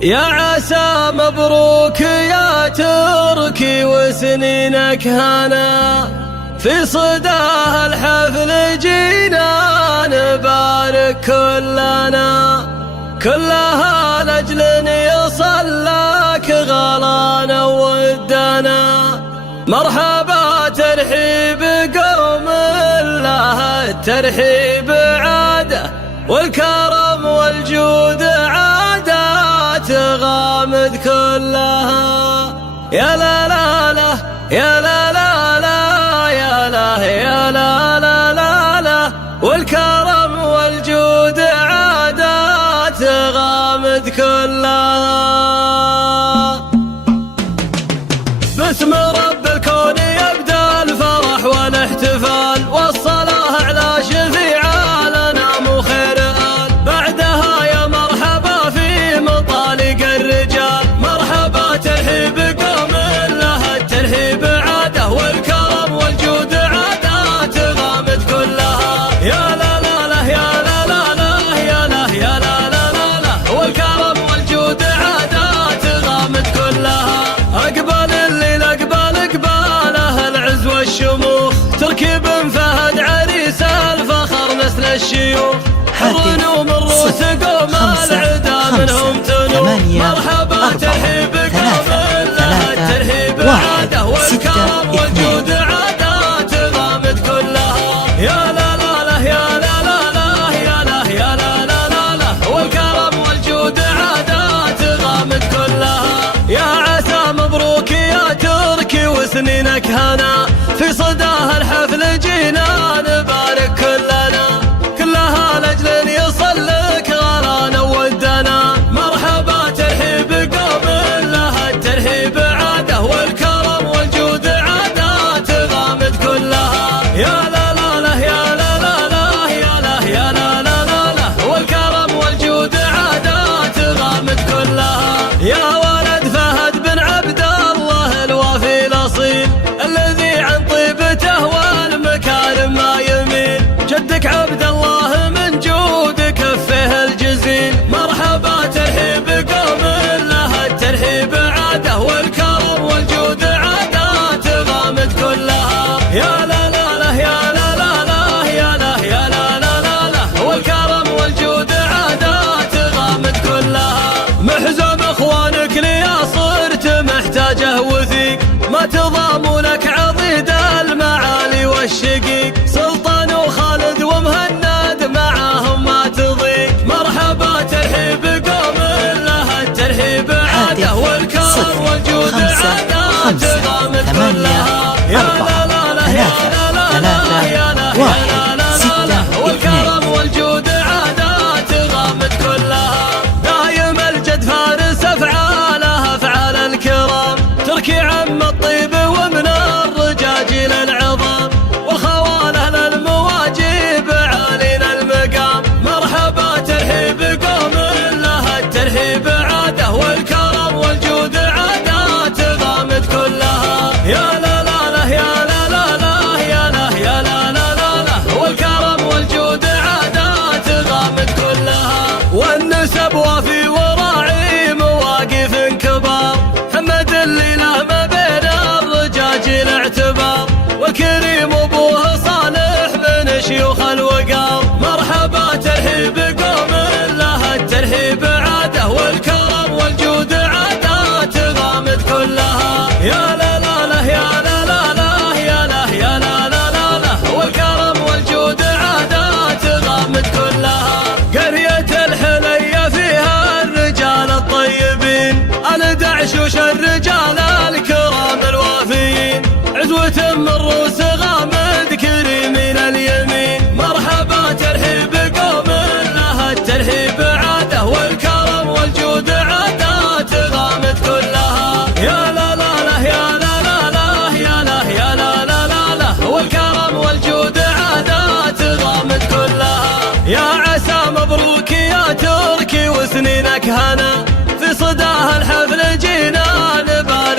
يا عسى مبروك يا تركي وسنينك هنا، في صداه الحفل جينا نبارك كلها لأجل يصل لك غلانا ودنا. مرحبا ترحيب قوم الله الترحيب عاده، والكرم والجود عادات غامد كلها. يا لا لا لا يا لا لا لا يا لا يا لا لا لا لا، والكرم والجود عادات غامد كلها. باسم رب الكون يبدأ الفرح والاحتفال، والصلاة على شفيع الأنام وخير آل. بعدها يا مرحبا في مطالق الرجال، مرحبا ترحيب قوم لها الترحيب عاده، والكرم والجود عادات غامد كلها. يا لا لا لا يا لا لا لا يا لا يا لا لا لا لا، والكرم والجود عادات غامد كلها. أقبل الليل أقباله العز والشموخ، تركي بن فهد عريس الفخر نسل الشيوخ. حر ومن روس قوم العدا منهم تنوح، مرحبا ترحيب قوم لها الترحيب عاده، والكرم والجود عادات غامد كلها. يا لا لا لا يا لا لا لا يا لا يا لا لا لا لا، والكرم والجود عادات غامد كلها. يا عسى مبروك يا تركي وسنينك هنا، في صداه الحفل جينا نبارك كلها لأجل يصل لك غلانا ودنا. مرحبا ترحيب قوم لها الترحيب عاده، والكرم والجود عادات غامد كلها. يا لا لا لا يا لا لا لا يا لا يا لا لا لا لا، والكرم والجود عادات غامد كلها. يا ولد فهد بن عبد الله الوافي الأصيل، الذي عن طيبته والمكارم ما يميل. جدك عبد الله من جود كفه الجزيل، مرحبا ترحيب قوم لها الترحيب عاده، والكرم والجود عادات غامد كلها. يا لا لا لا يا لا لا لا يا لا يا لا لا لا لا، والكرم والجود عادات غامد كلها. محزم اخوانك ليا صرت محتاجه وثيق، ما تضامنك عضيد المعالي والشقيق. سلطان وخالد ومهند معاهم ما تضيق، مرحبا ترحيب قوم لها الترحيب عاده، والكرم والجود عادات غامد كلها. يا لا لا لا يا لا لا لا يا لا يا لا لا لا، والكرم والجود عادات غامد كلها. دايم الجد فارس افعاله افعال الكرام، تركي عم الطيب ومن الرجاجيل العظام، والخواله للمواجيب عالينا المقام. مرحبا ترحيب قوم لها الترحيب عاده، والكرم والجود عادات غامد كلها. يا لا لا لا يا لا لا لا يا لا يا لا لا لا لا، والكرم والجود عادات غامد كلها. والنسب وافي وراعي مواقف كبار، محمد اللي له ما بين الرجاجيل اعتبار، والكريم ابوه صالح من شيوخ الوقار. مرحبا ترحيب قوم لها الترحيب عاده، والكرم والجود عادات غامد كلها. يا لا لا لا يا لا لا لا يا لا يا لا لا لا لا، والكرم والجود عادات غامد كلها. قرية الحلية فيها الرجال الطيبين، أنا دعشوش الرجال الكرام الوافيين. عزوة من روس غامد كريمين اليمين، مرحبا ترحيب قوم لها الترحيب عاده، والكرم والجود عادات غامد كلها. يا لا لا لا يا لا لا لا يا لا يا لا لا لا لا، والكرم والجود عادات غامد كلها. يا عسى مبروك يا تركي وسنينك هنا، في صداه الحفل جينا نبارك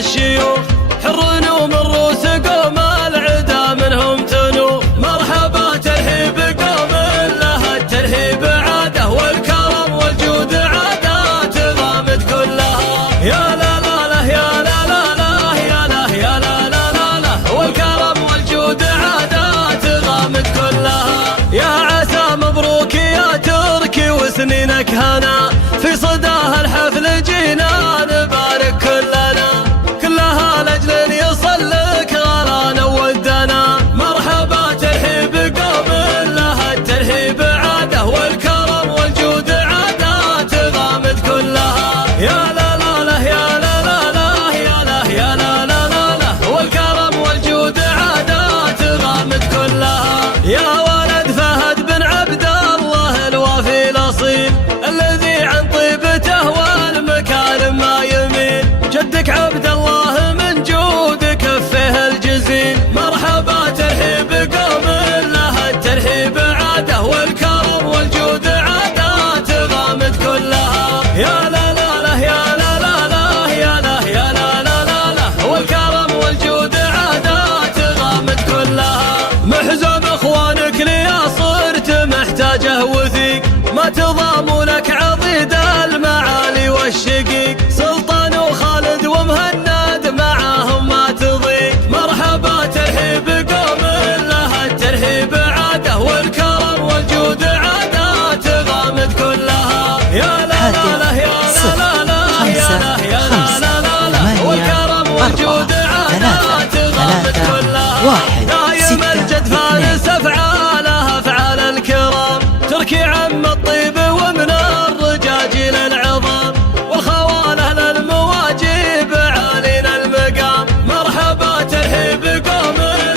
الشيوخ حر ومن روس قوم العدا منهم تنوخ. مرحبا ترحيب قوم لها الترحيب عاده والكرم والجود عادات غامد كلها. يا لا لا لا يا لا لا لا يا لا يا لا لا لا لا والكرم والجود عادات غامد كلها. يا عسى مبروك يا تركي وسنينك هنا في صداها الحفل جينا نبارك كلنا كلها لاجل يصلك غرانا ودنا. مرحبا ترحيب قوم لها الترحيب عاده والكرم والجود عادات غامد كلها. يا لا لا لا يا لا لا لا يا لا يا لا لا لا لا والكرم والجود عادات غامد كلها. يا ولد فهد بن عبد الله الوافي الاصيل الذي عن طيبته والمكارم ما يميل. جدك عبد الله من جود كفه الجزيل. مرحبا ترحيب قوم لها الترحيب عاده والكرم والجود عادات غامد كلها. يا لا لا لا يا لا لا لا يا لا يا لا لا لا لا والكرم والجود عادات غامد كلها. محزم اخوانك لي صرت محتاجه وثيق ما تضامنك عضيد المعالي والشقيق. سلطان وخالد ومهند معاهم ما تضيق. مرحبا ترحيب قوم لها الترحيب عاده والكرم والجود عادات غامد كلها. يا لا لا لا يا لا لا لا يا لا يا لا لا لا والكرم والجود عادات غامد كلها. دايم الجد فارس افعالها افعال الكرام تركي عم الطيب ومن الرجاجيل العظام والخواله للمواجيب عالينا المقام. مرحبا ترحيب قوم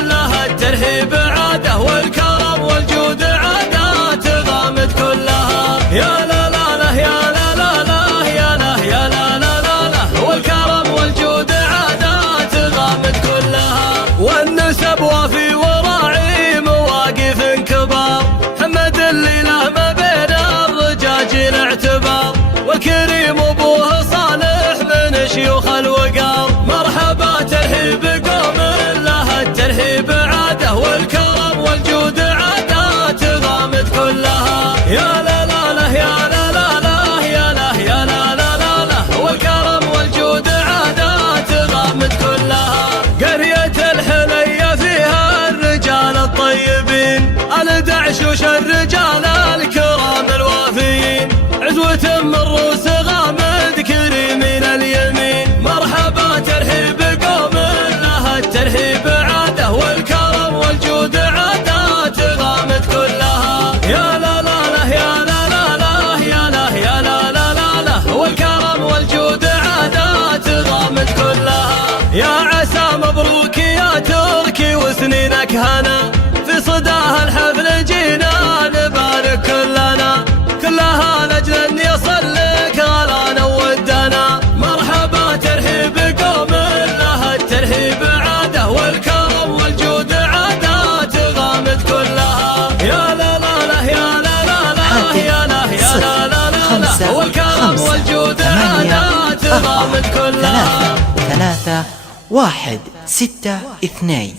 لها الترحيب عاده والكرم والجود عادات غامد كلها. يا لا لا لا يا لا لا لا يا لا يا لا لا لا لا والكرم والجود عادات غامد كلها. والنسب وفي وراعي مواقف كبار محمد اللي له ما بين الرجاجيل اعتبار والكريم ابوه صالح من شيوخ الوقار. مرحبا ترحيب قوم لها الترحيب عاده والكرم والجود عادات غامد كلها. يا لا لا لا يا لا لا لا يا لا يا لا لا لا لا والكرم والجود عادات غامد كلها. قرية الحلية فيها الرجال الطيبين الدعشوش الرجال الكرام الوافيين عزوة من روس غامد كريمين اليمين. مرحبا ترحيب قوم لها الترحيب عاده والكرم والجود عادات غامد كلها. يا لا لا لا يا لا لا لا يا لا يا لا لا لا لا والكرم والجود عادات غامد كلها. يا عسى مبروك يا تركي وسنينك هنا في صداها الحفل جينا نبارك كلنا كلها لاجل ان يصلك غلانا ودنا. مرحبا ترحيب قوم لها الترحيب عاده والكرم والجود عادات غامد كلها. يا لا لا لا يا لا لا لا يا لا يا لا لا لا لا والكرم والجود عادات غامد كلها. 3 1 6 2